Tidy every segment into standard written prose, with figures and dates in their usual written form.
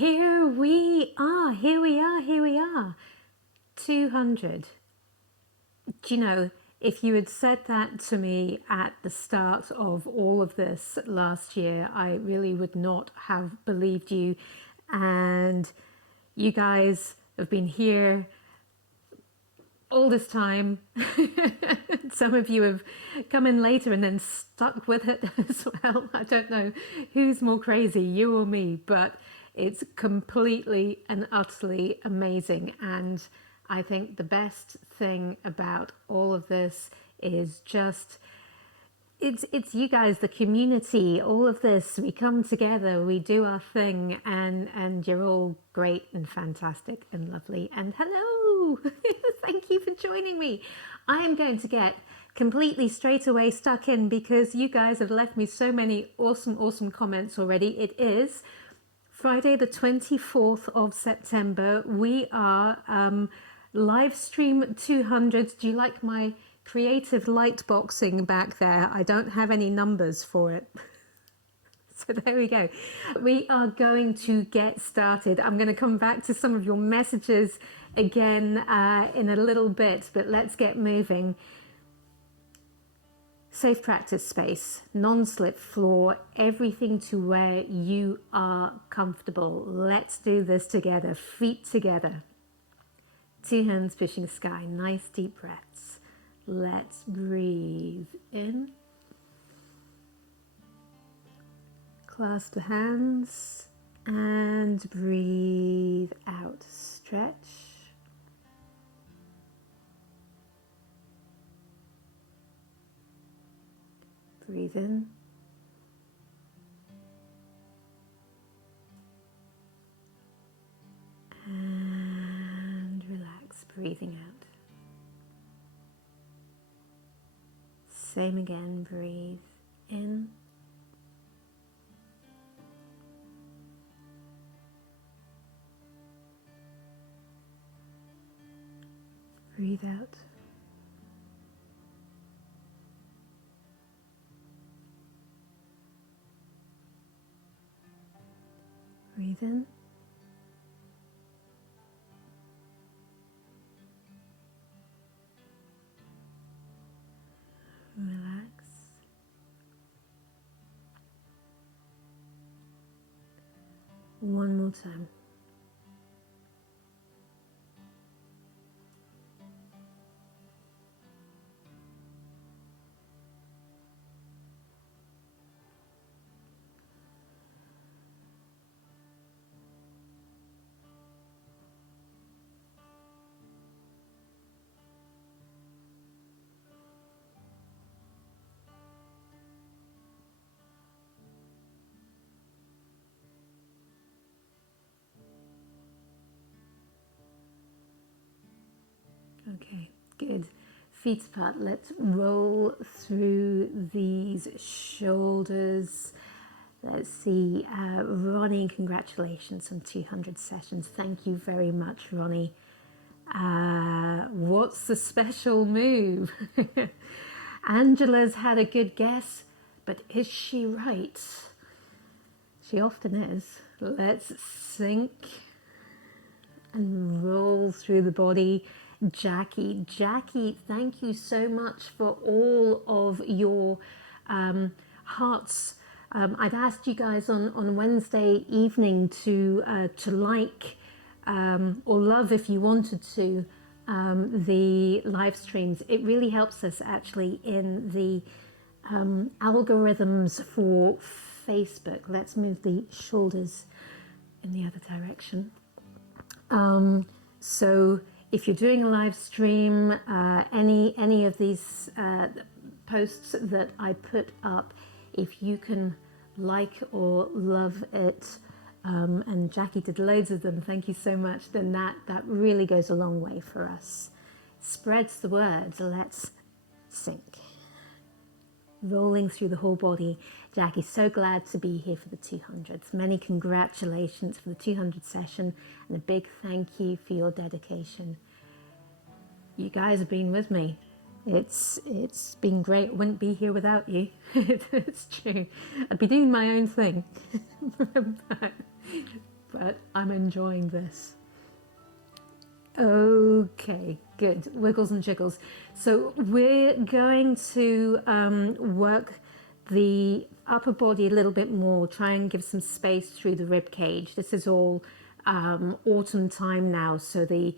Here we are, here we are, here we are. 200. Do you know, if you had said that to me at the start of all of this last year, I really would not have believed you. And you guys have been here all this time. Some of you have come in later and then stuck with it as well. I don't know who's more crazy, you or me, but it's completely and utterly amazing. And I think the best thing about all of this is just it's you guys, the community, all of this. We come together, we do our thing, and you're all great and fantastic and lovely. And hello, thank you for joining me. I am going to get completely straight away stuck in because you guys have left me so many awesome comments already. It is Friday the 24th of September. We are Livestream 200. Do you like my creative light boxing back there? I don't have any numbers for it. So there we go. We are going to get started. I'm going to come back to some of your messages again in a little bit, but let's get moving. Safe practice space, non-slip floor, everything to where you are comfortable. Let's do this together, feet together. 2 hands pushing sky, nice deep breaths. Let's breathe in. Clasp the hands and breathe out. Stretch. Breathe in. And relax, breathing out. Same again, breathe in. Breathe out. Breathe in. Relax. One more time. Okay, good. Feet apart. Let's roll through these shoulders. Let's see. Ronnie, congratulations on 200 sessions. Thank you very much, Ronnie. What's the special move? Angela's had a good guess, but is she right? She often is. Let's sink and roll through the body. Jackie, thank you so much for all of your hearts. I'd asked you guys on Wednesday evening to like or love, if you wanted to, the live streams. It really helps us actually in the algorithms for Facebook. Let's move the shoulders in the other direction. So if you're doing a live stream, any of these posts that I put up, if you can like or love it, and Jackie did loads of them, thank you so much, then that really goes a long way for us. Spreads the word. Let's sink. Rolling through the whole body. Jackie, so glad to be here for the 200s. Many congratulations for the 200 session and a big thank you for your dedication. You guys have been with me. It's been great. I wouldn't be here without you. It's true. I'd be doing my own thing. But but I'm enjoying this. Okay, good. Wiggles and jiggles. So we're going to work the upper body a little bit more, try and give some space through the rib cage. This is all autumn time now, so trying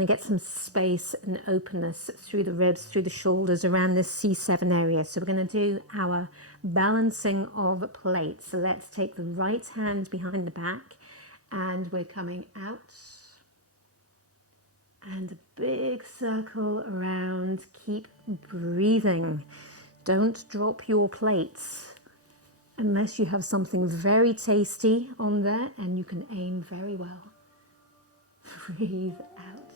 to get some space and openness through the ribs, through the shoulders, around this C7 area. So we're going to do our balancing of plates. So let's take the right hand behind the back, and we're coming out. And a big circle around. Keep breathing. Don't drop your plates unless you have something very tasty on there and you can aim very well. Breathe out.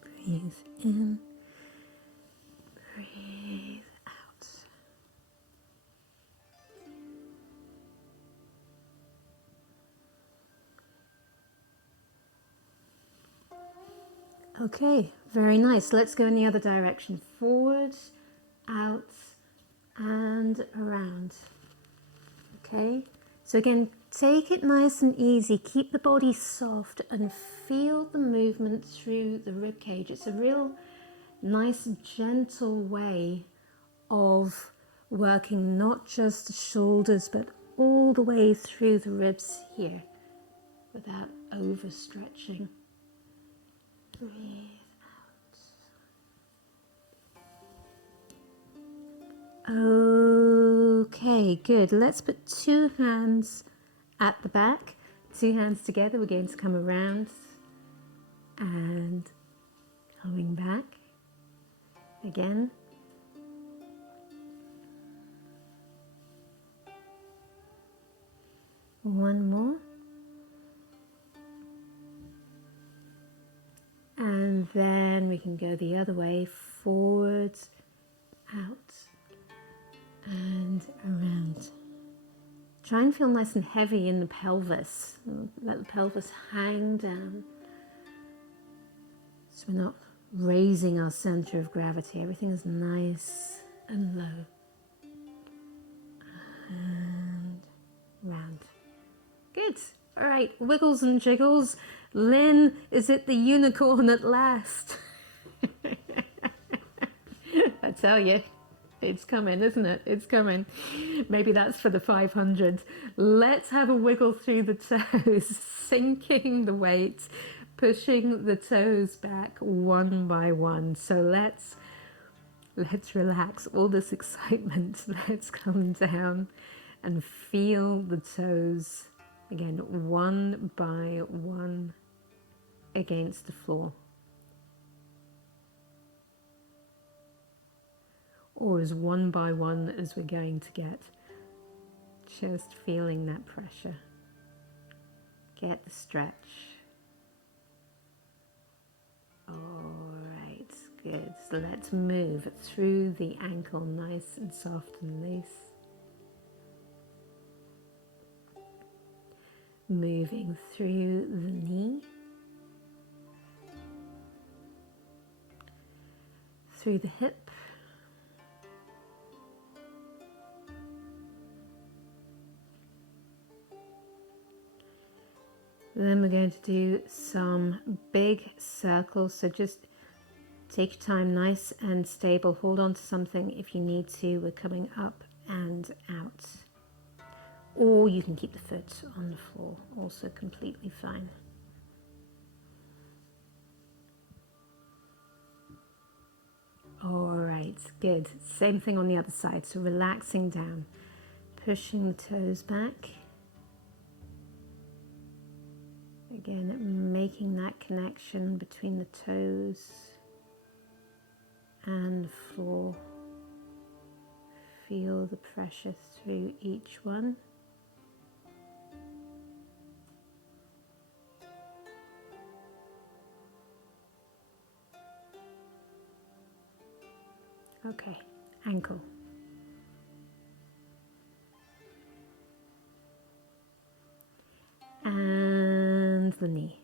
Breathe in. Breathe out. Okay, very nice. Let's go in the other direction. Forward, out, and around. Okay, so again, take it nice and easy. Keep the body soft and feel the movement through the rib cage. It's a real nice, gentle way of working not just the shoulders, but all the way through the ribs here without overstretching. Breathe out. Okay, good. Let's put 2 hands at the back, 2 hands together. We're going to come around and coming back again. One more. And then we can go the other way, forward, out, and around. Try and feel nice and heavy in the pelvis. Let the pelvis hang down. So we're not raising our center of gravity. Everything is nice and low. And round. Good. All right, wiggles and jiggles. Lynn, is it the unicorn at last? I tell you, it's coming, isn't it? It's coming. Maybe that's for the 500. Let's have a wiggle through the toes, sinking the weight, pushing the toes back one by one. So let's relax all this excitement. Let's come down and feel the toes again, one by one against the floor. Or as one by one as we're going to get. Just feeling that pressure. Get the stretch. All right, good. So let's move through the ankle, nice and soft and loose. Moving through the knee, through the hip, then we're going to do some big circles, so just take your time, nice and stable, hold on to something if you need to. We're coming up and out. Or you can keep the foot on the floor, also completely fine. All right, good. Same thing on the other side. So relaxing down, pushing the toes back. Again, making that connection between the toes and the floor. Feel the pressure through each one. Okay, ankle. And the knee.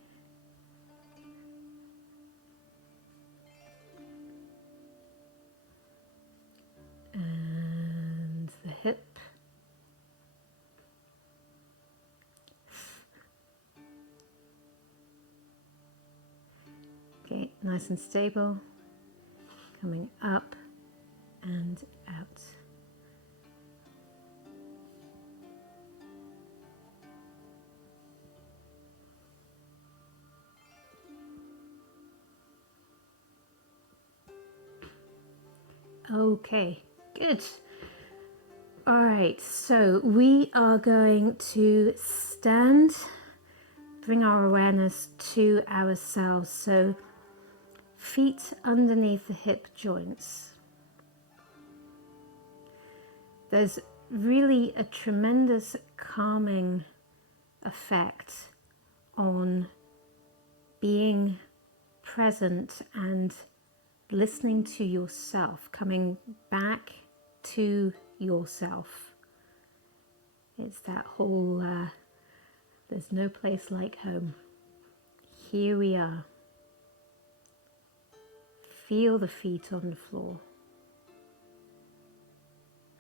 And the hip. nice and stable, coming up and out. Okay, good. All right, so we are going to stand, bring our awareness to ourselves. So feet underneath the hip joints. There's really a tremendous calming effect on being present and listening to yourself, coming back to yourself. It's that whole there's no place like home. Here we are. Feel the feet on the floor.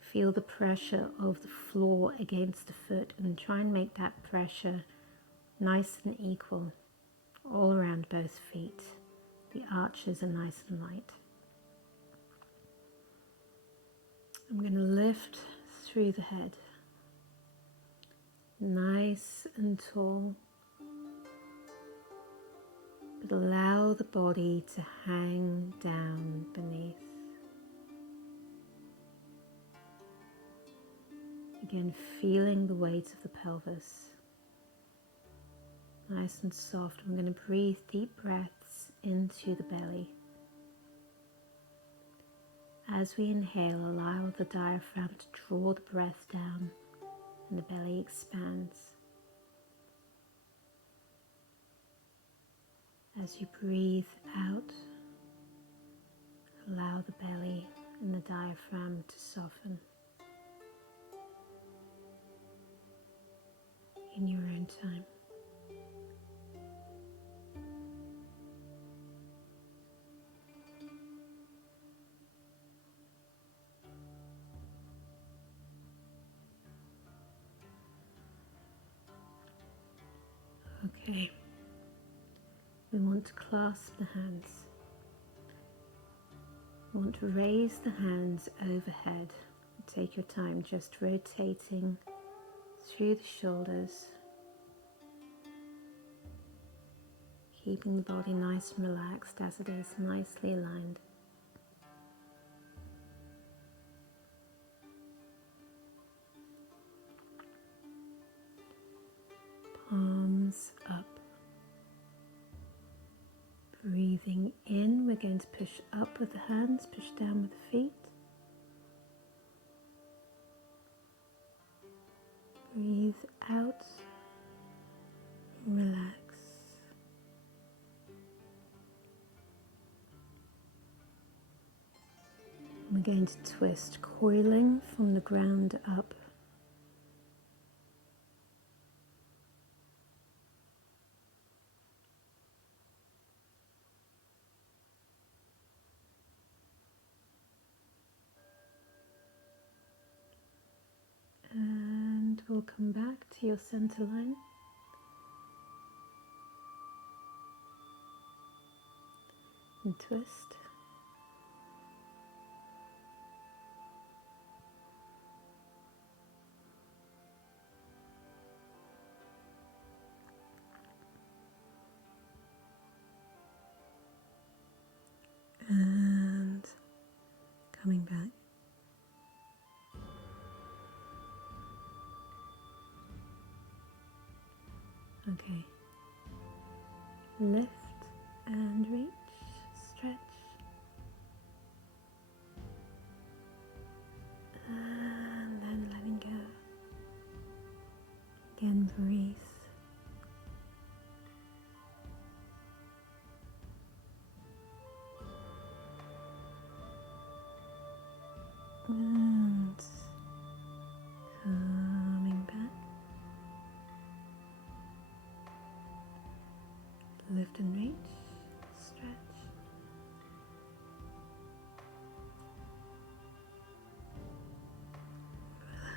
Feel the pressure of the floor against the foot, and try and make that pressure nice and equal all around both feet. The arches are nice and light. I'm going to lift through the head, nice and tall, but allow the body to hang down beneath. Again, feeling the weight of the pelvis, nice and soft. I'm going to breathe deep breaths into the belly. As we inhale, allow the diaphragm to draw the breath down and the belly expands. As you breathe out, allow the belly and the diaphragm to soften in your own time. Okay, we want to clasp the hands. We want to raise the hands overhead. Take your time just rotating through the shoulders, keeping the body nice and relaxed as it is, nicely aligned. Palms up. Breathing in, we're going to push up with the hands, push down with the feet. Breathe out, relax. We're going to twist, coiling from the ground up. And we'll come back to your center line. And twist. And coming back. Okay. Lift and reach, stretch. And then letting go. Again, breathe. And coming back. Lift and reach, stretch.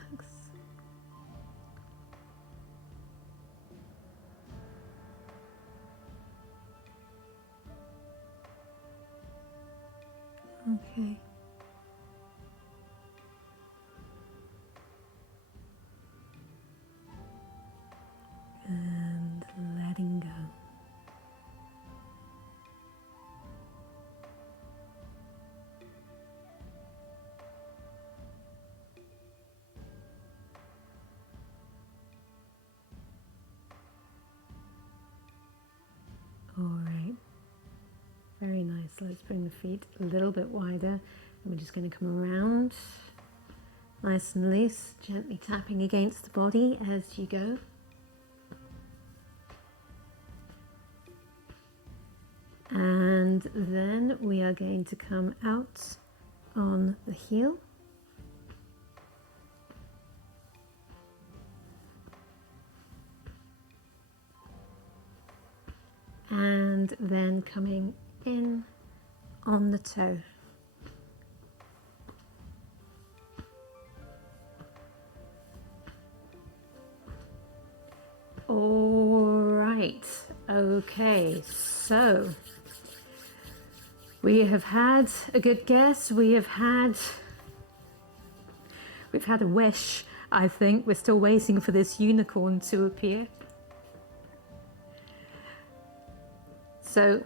Relax. Okay. And letting go. All right. Very nice. Let's bring the feet a little bit wider. And we're just going to come around nice and loose, gently tapping against the body as you go. And then we are going to come out on the heel. And then coming in on the toe. All right, okay, so we have had a good guess. We've had a wish, I think. We're still waiting for this unicorn to appear. So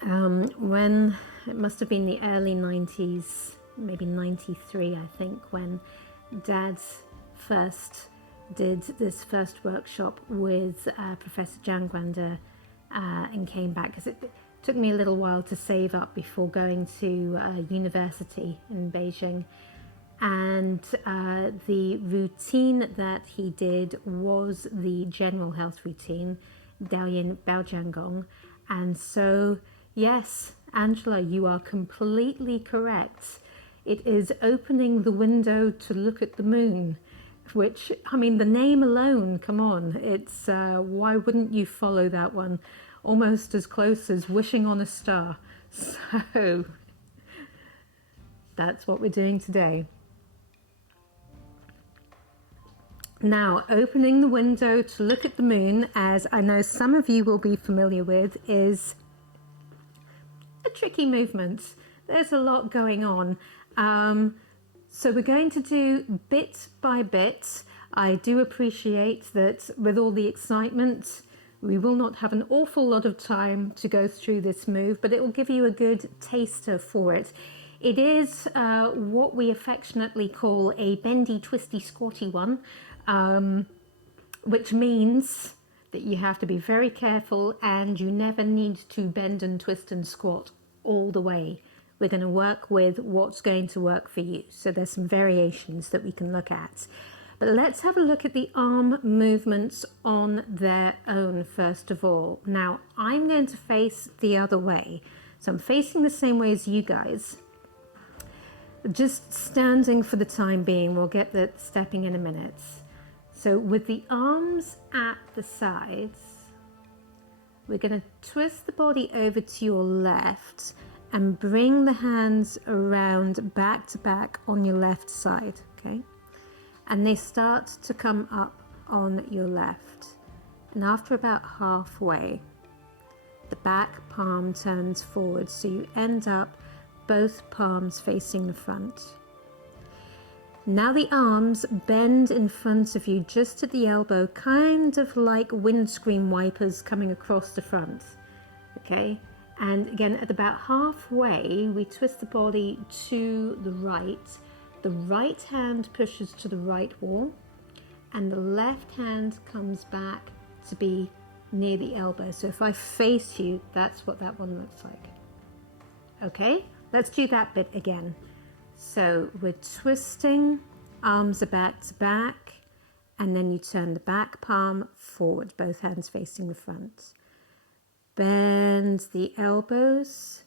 when it must have been the early 90s, maybe 93, I think, when Dad first did this first workshop with Professor Jangwander and came back, because it took me a little while to save up before going to university in Beijing. And the routine that he did was the general health routine, Daoyin Baojiangong. And so, yes, Angela, you are completely correct. It is opening the window to look at the moon, which, I mean, the name alone, come on, it's why wouldn't you follow that one? Almost as close as wishing on a star. So that's what we're doing today. Now, opening the window to look at the moon, as I know some of you will be familiar with, is a tricky movement. There's a lot going on. So we're going to do bit by bit. I do appreciate that with all the excitement, we will not have an awful lot of time to go through this move, but it will give you a good taster for it. It is what we affectionately call a bendy, twisty, squatty one, which means that you have to be very careful and you never need to bend and twist and squat all the way. We're going to work with what's going to work for you. So there's some variations that we can look at. But let's have a look at the arm movements on their own first of all. Now, I'm going to face the other way. So I'm facing the same way as you guys. Just standing for the time being. We'll get the stepping in a minute. So with the arms at the sides, we're going to twist the body over to your left and bring the hands around back to back on your left side, okay? And they start to come up on your left. And after about halfway, the back palm turns forward, so you end up both palms facing the front. Now the arms bend in front of you just at the elbow, kind of like windscreen wipers coming across the front, okay? And again, at about halfway, we twist the body to the right. The right hand pushes to the right wall, and the left hand comes back to be near the elbow. So if I face you, that's what that one looks like. Okay, let's do that bit again. So we're twisting, arms are back to back, and then you turn the back palm forward, both hands facing the front. Bend the elbows,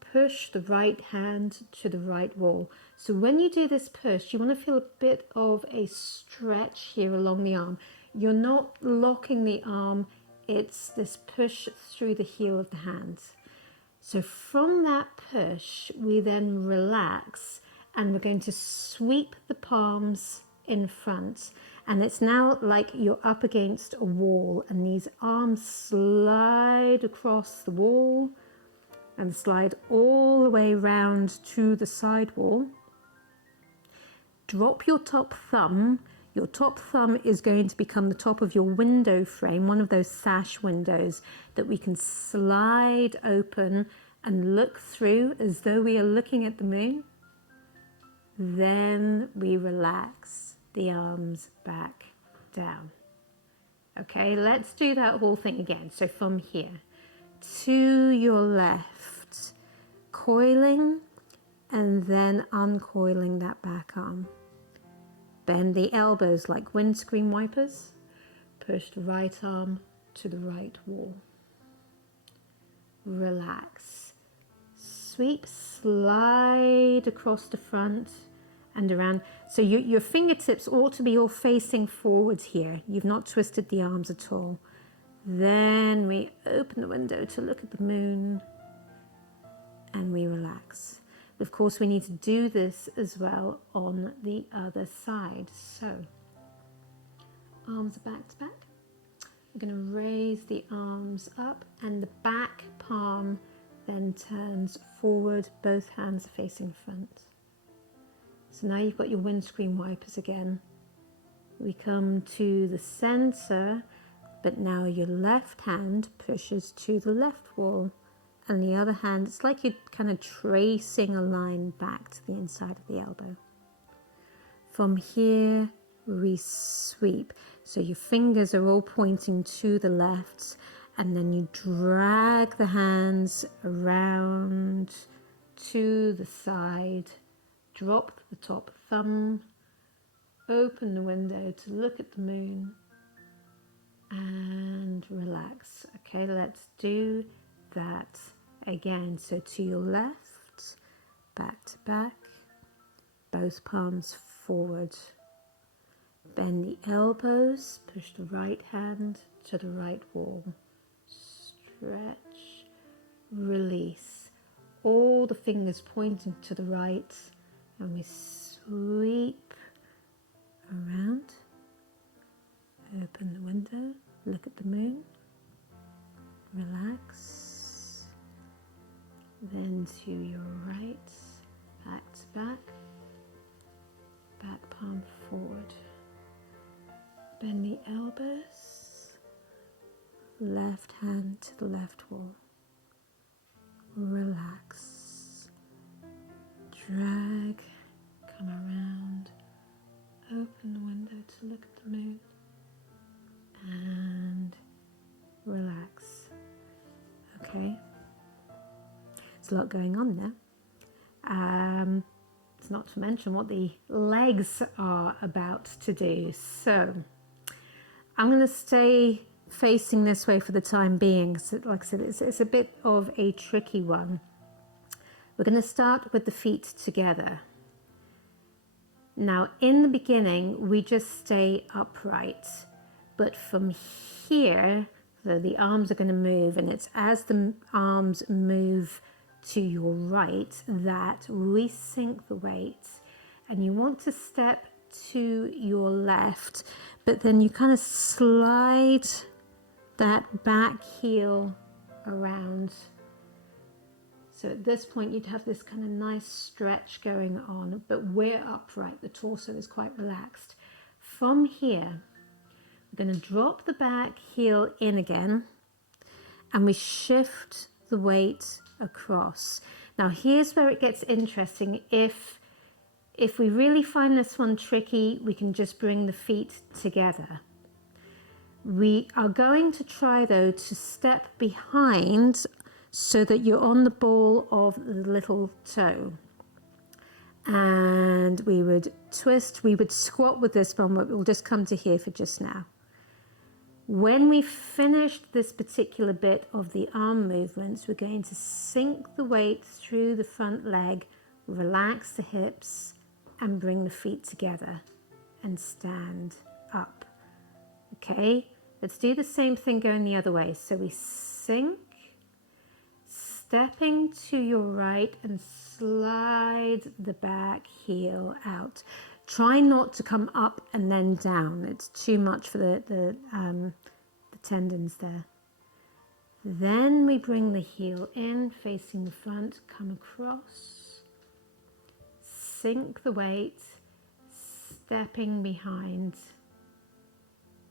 push the right hand to the right wall. So when you do this push, you want to feel a bit of a stretch here along the arm. You're not locking the arm, it's this push through the heel of the hand. So from that push, we then relax and we're going to sweep the palms in front. And it's now like you're up against a wall and these arms slide across the wall and slide all the way round to the side wall. Drop your top thumb. Your top thumb is going to become the top of your window frame, one of those sash windows that we can slide open and look through as though we are looking at the moon. Then we relax the arms back down. Okay, let's do that whole thing again. So from here to your left, coiling and then uncoiling that back arm. Bend the elbows like windscreen wipers. Push the right arm to the right wall. Relax. Sweep, slide across the front and around. So your fingertips ought to be all facing forwards here. You've not twisted the arms at all. Then we open the window to look at the moon and we relax. Of course, we need to do this as well on the other side. So, arms are back to back. We're going to raise the arms up and the back palm then turns forward. Both hands are facing front. So now you've got your windscreen wipers again. We come to the center, but now your left hand pushes to the left wall. And the other hand, it's like you're kind of tracing a line back to the inside of the elbow. From here, we sweep. So your fingers are all pointing to the left, and then you drag the hands around to the side, drop the top thumb, open the window to look at the moon, and relax. Okay, let's do that again. So to your left, back to back, both palms forward. Bend the elbows, push the right hand to the right wall. Stretch, release. All the fingers pointing to the right, and we sweep around. Open the window, look at the moon, relax. Then to your right, back to back, back palm forward. Bend the elbows, left hand to the left wall. Relax. Drag, come around, open the window to look at the moon, and relax. Okay. There's a lot going on there. It's not to mention what the legs are about to do. So I'm going to stay facing this way for the time being. So, like I said, it's a bit of a tricky one. We're going to start with the feet together. Now, in the beginning, we just stay upright. But from here, the arms are going to move, and it's as the arms move to your right that we sink the weight. And you want to step to your left, but then you kind of slide that back heel around. So at this point you'd have this kind of nice stretch going on, but we're upright, the torso is quite relaxed. From here, we're going to drop the back heel in again, and we shift the weight across. Now here's where it gets interesting. If we really find this one tricky, we can just bring the feet together. We are going to try though to step behind so that you're on the ball of the little toe. And we would twist, we would squat with this one, but we'll just come to here for just now. When we finished this particular bit of the arm movements, we're going to sink the weight through the front leg, relax the hips, and bring the feet together and stand up. Okay, let's do the same thing going the other way. So we sink, stepping to your right, and slide the back heel out. Try not to come up and then down. It's too much for the tendons there. Then we bring the heel in, facing the front, come across, sink the weight, stepping behind.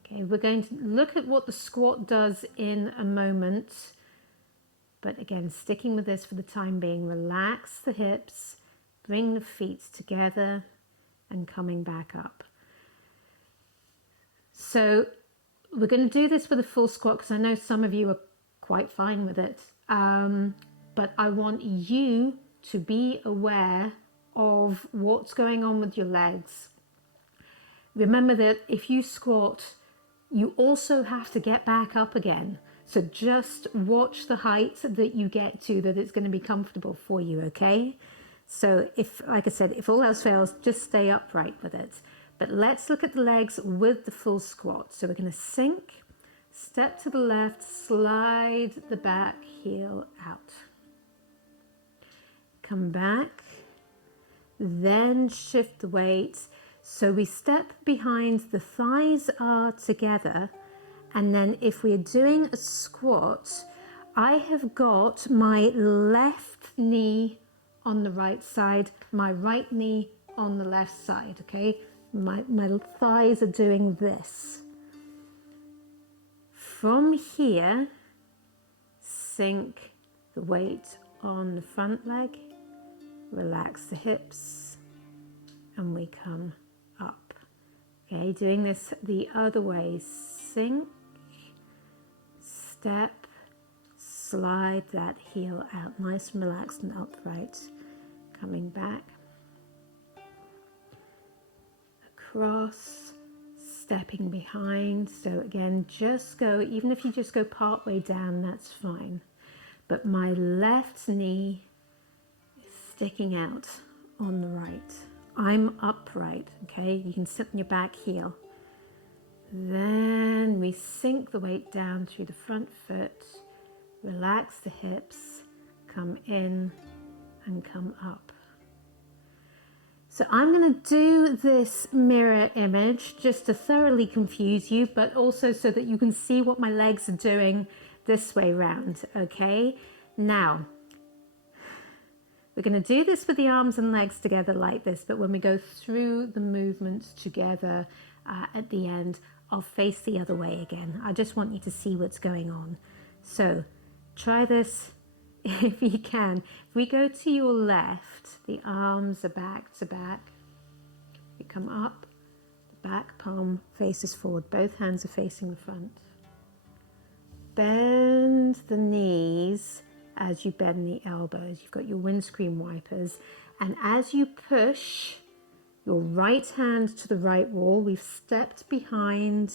Okay, we're going to look at what the squat does in a moment, but again, sticking with this for the time being. Relax the hips, bring the feet together, and coming back up. So we're going to do this with a full squat because I know some of you are quite fine with it, but I want you to be aware of what's going on with your legs. Remember that if you squat, you also have to get back up again. So just watch the height that you get to, that it's going to be comfortable for you, okay? So if, like I said, if all else fails, just stay upright with it. But let's look at the legs with the full squat. So we're going to sink, step to the left, slide the back heel out. Come back, then shift the weight. So we step behind, the thighs are together. And then if we're doing a squat, I have got my left knee on the right side, my right knee on the left side, okay? My thighs are doing this. From here, sink the weight on the front leg, relax the hips, and we come up. Okay, doing this the other way. Sink, step, slide that heel out, nice and relaxed and upright. Coming back, across, stepping behind. So again, just go, even if you just go part way down, that's fine. But my left knee is sticking out on the right. I'm upright, okay? You can sit on your back heel. Then we sink the weight down through the front foot, relax the hips, come in and come up. So I'm going to do this mirror image just to thoroughly confuse you, but also so that you can see what my legs are doing this way round, okay? Now, we're going to do this with the arms and legs together like this, but when we go through the movements together at the end, I'll face the other way again. I just want you to see what's going on. So try this if you can. If we go to your left, the arms are back to back. We come up, the back palm faces forward, both hands are facing the front. Bend the knees as you bend the elbows. You've got your windscreen wipers, and as you push your right hand to the right wall, we've stepped behind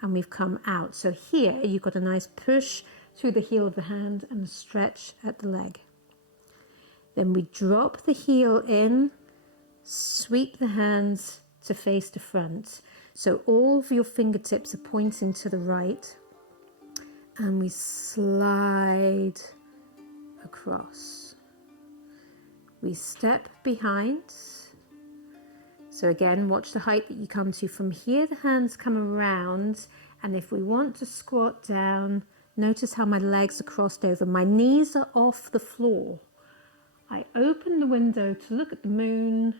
and we've come out. So here you've got a nice push through the heel of the hand and a stretch at the leg. Then we drop the heel in, sweep the hands to face the front. So all of your fingertips are pointing to the right, and we slide across. We step behind. So again, watch the height that you come to. From here, the hands come around, and if we want to squat down, notice how my legs are crossed over. My knees are off the floor. I open the window to look at the moon,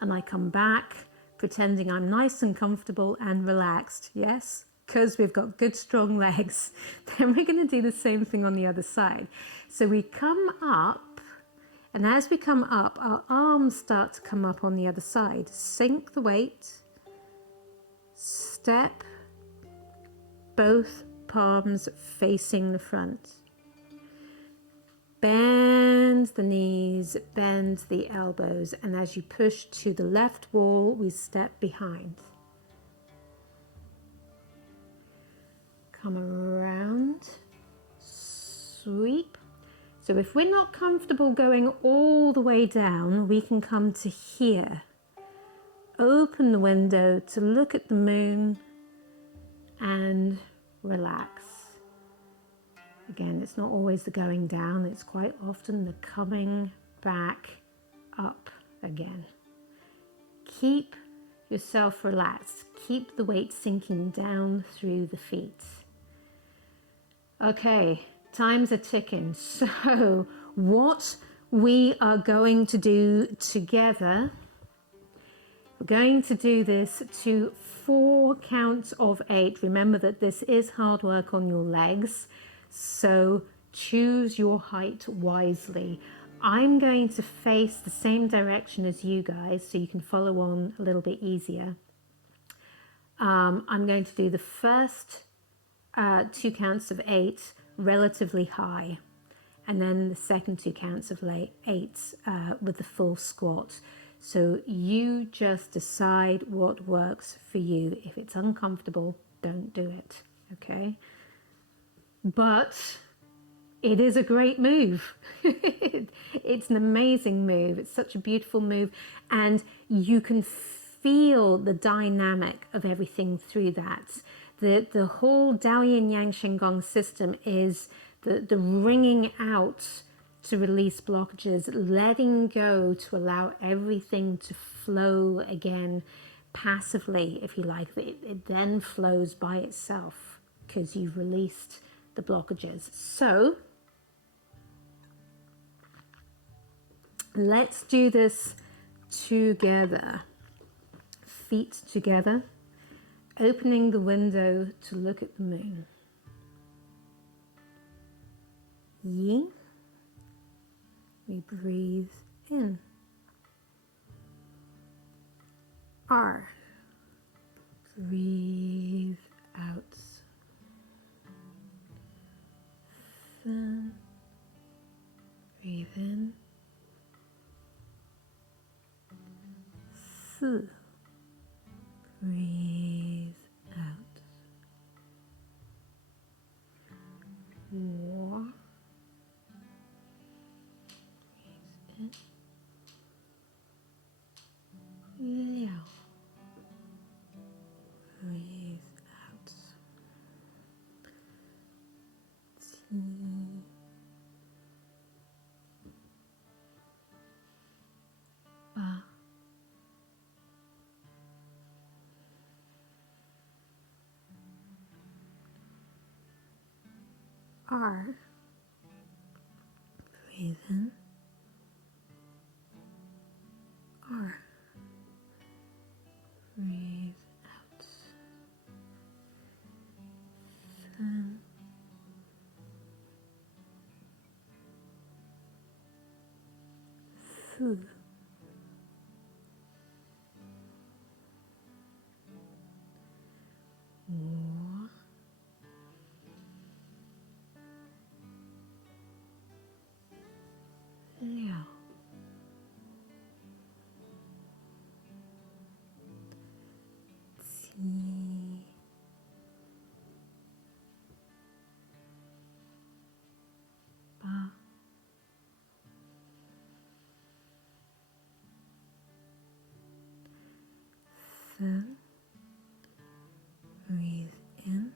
and I come back, pretending I'm nice and comfortable and relaxed. Yes, because we've got good, strong legs. Then we're going to do the same thing on the other side. So we come up, and as we come up, our arms start to come up on the other side. Sink the weight, step, both palms facing the front. Bend the knees, bend the elbows, and as you push to the left wall, we step behind. Come around, sweep. So if we're not comfortable going all the way down, we can come to here. Open the window to look at the moon and relax. Again, it's not always the going down, it's quite often the coming back up again. Keep yourself relaxed. Keep the weight sinking down through the feet. Okay, times are ticking. So what we are going to do together, we're going to do this to 4 counts of 8. Remember that this is hard work on your legs, so choose your height wisely. I'm going to face the same direction as you guys so you can follow on a little bit easier. I'm going to do the first 2 counts of 8 relatively high, and then the second 2 counts of 8 with the full squat. So you just decide what works for you. If it's uncomfortable, don't do it, okay? But it is a great move. It's an amazing move. It's such a beautiful move, and you can feel the dynamic of everything through that. The whole Dao Yin Yang Shen Gong system is the ringing out to release blockages, letting go to allow everything to flow again passively, if you like. It then flows by itself because you've released the blockages. So let's do this together. Feet together, opening the window to look at the moon. Yin. We breathe in. R. Breathe out. Then breathe in. Si. Breathe out. War. Breathe in. Liao. Breathe out. Ti. Ba. R. Breathe in. R. Breathe out. Then Si. War. Liao. Ti. Ba. Then breathe in.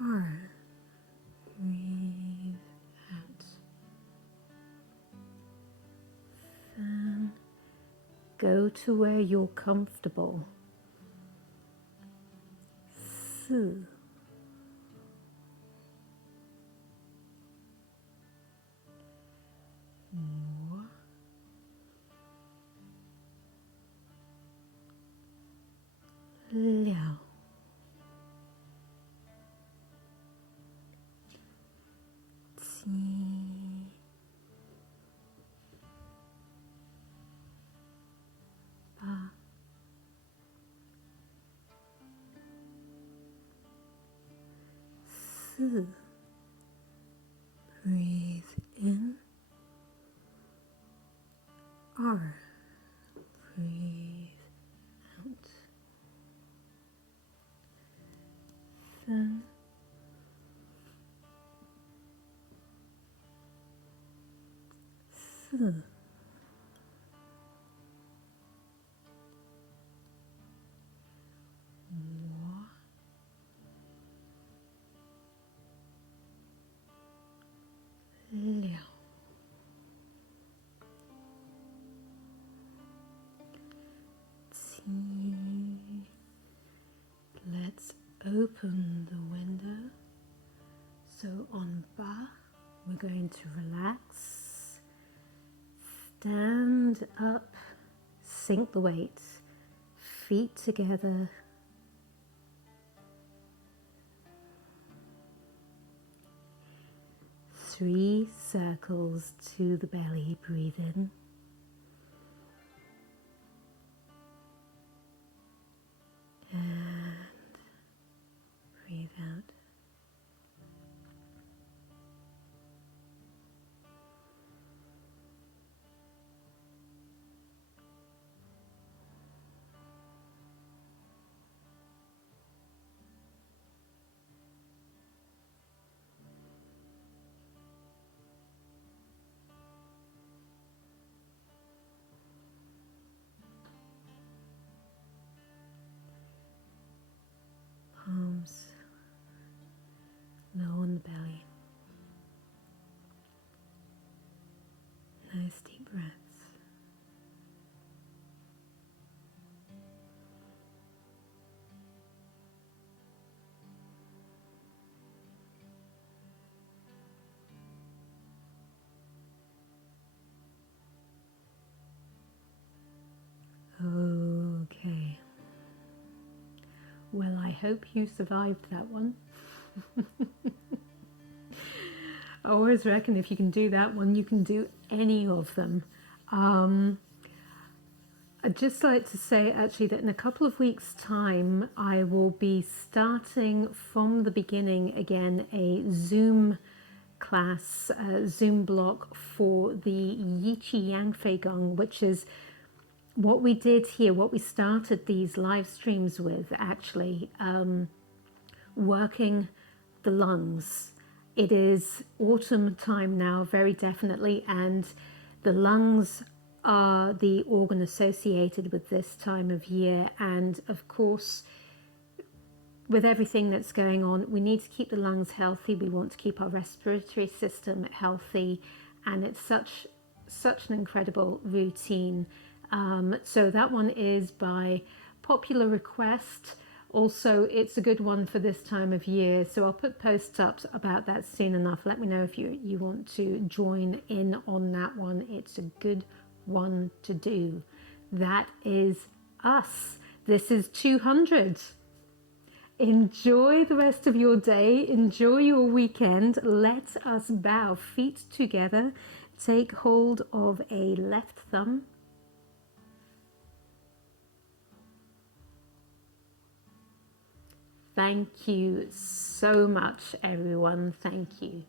R. Breathe out. Then go to where you're comfortable. Si. War. Liao. Ti. Ba. Si. Breathe in. R. Breathe out. Then Si. War. Liao. Ti. Let's open going to relax, stand up, sink the weight, feet together. Three circles to the belly, breathe in. And breathe out. Palms low on the belly. Nice deep breaths. Okay. Well, I hope you survived that one. I always reckon if you can do that one, you can do any of them. I'd just like to say actually that in a couple of weeks' time, I will be starting from the beginning again a Zoom class, Zoom block for the Yi Qi Yang Fei Gong, which is what we did here, what we started these live streams with, actually, working the lungs. It is autumn time now, very definitely, and the lungs are the organ associated with this time of year. And of course, with everything that's going on, we need to keep the lungs healthy. We want to keep our respiratory system healthy, and it's such an incredible routine. So that one is by popular request. Also, it's a good one for this time of year, so I'll put posts up about that soon enough. Let me know if you want to join in on that one. It's a good one to do. That is us. This is 200. Enjoy the rest of your day. Enjoy your weekend. Let us bow, feet together. Take hold of a left thumb. Thank you so much, everyone. Thank you.